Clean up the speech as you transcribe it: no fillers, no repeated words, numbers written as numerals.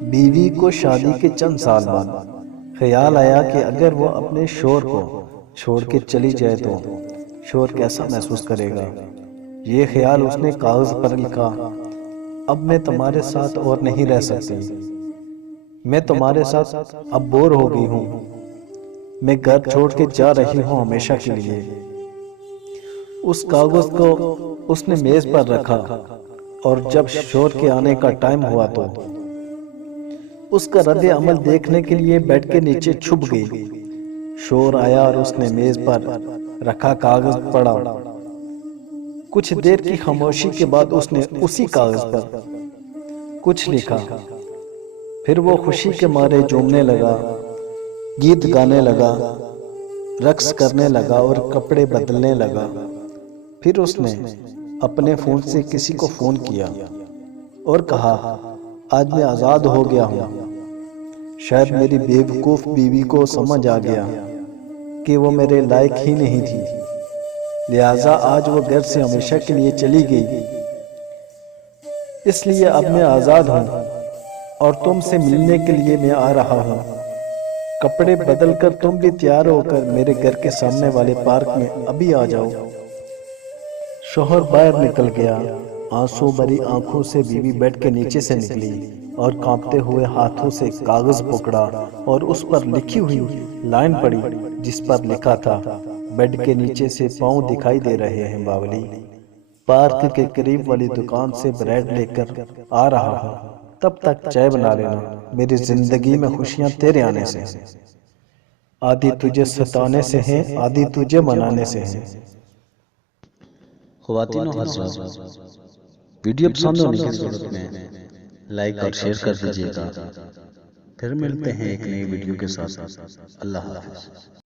बीवी को शादी के चंद साल बाद ख्याल आया कि अगर वो अपने शोहर को छोड़ के चली जाए तो शोहर कैसा महसूस करेगा। ये ख्याल उसने कागज पर लिखा। अब मैं तुम्हारे साथ और नहीं रह सकती। मैं तुम्हारे साथ अब बोर हो गई हूँ। मैं घर छोड़ के जा रही हूँ हमेशा के लिए। उस कागज को उसने मेज पर रखा और जब शोहर के आने का टाइम हुआ तो उसका रद्द अमल देखने के लिए बेड के नीचे छुप गई। शोर आया और उसने मेज पर रखा कागज पढ़ा। कुछ देर की खामोशी के बाद उसने उसी कागज पर कुछ लिखा। फिर वो खुशी के मारे झूमने लगा, गीत गाने लगा, रक्स करने लगा और कपड़े बदलने लगा। फिर उसने अपने फोन से किसी को फोन किया और कहा, आज मैं आज़ाद हो गया हूँ। शायद मेरी बेवकूफ़ बीवी को समझ आ गया कि वो मेरे लायक ही नहीं थी, लिहाजा आज वो घर से हमेशा के लिए चली गई। इसलिए अब मैं आज़ाद हूँ और तुमसे मिलने के लिए मैं आ रहा हूँ। कपड़े बदलकर तुम भी तैयार होकर मेरे घर के सामने वाले पार्क में अभी आ जाओ। शोहर बाहर निकल गया। आंसू भरी आंखों से बीवी बेड के नीचे से निकली और कांपते हुए हाथों से कागज पकड़ा और उस पर लिखी हुई लाइन पढ़ी, जिस पर लिखा था, बेड के नीचे से पांव दिखाई दे रहे हैं बावली। पार्क के करीब वाली दुकान से ब्रेड लेकर आ रहा हूँ, तब तक चाय बना लेना। मेरी जिंदगी में खुशियां तेरे आने से हैं। आधी तुझे सताने से हैं, आधी तुझे मनाने से हैं। ख्वातीन और हज़रात, वीडियो पसंद होने की सूरत में लाइक और शेयर कर दीजिएगा। फिर मिलते हैं एक नई वीडियो के साथ। अल्लाह हाफ़िज़।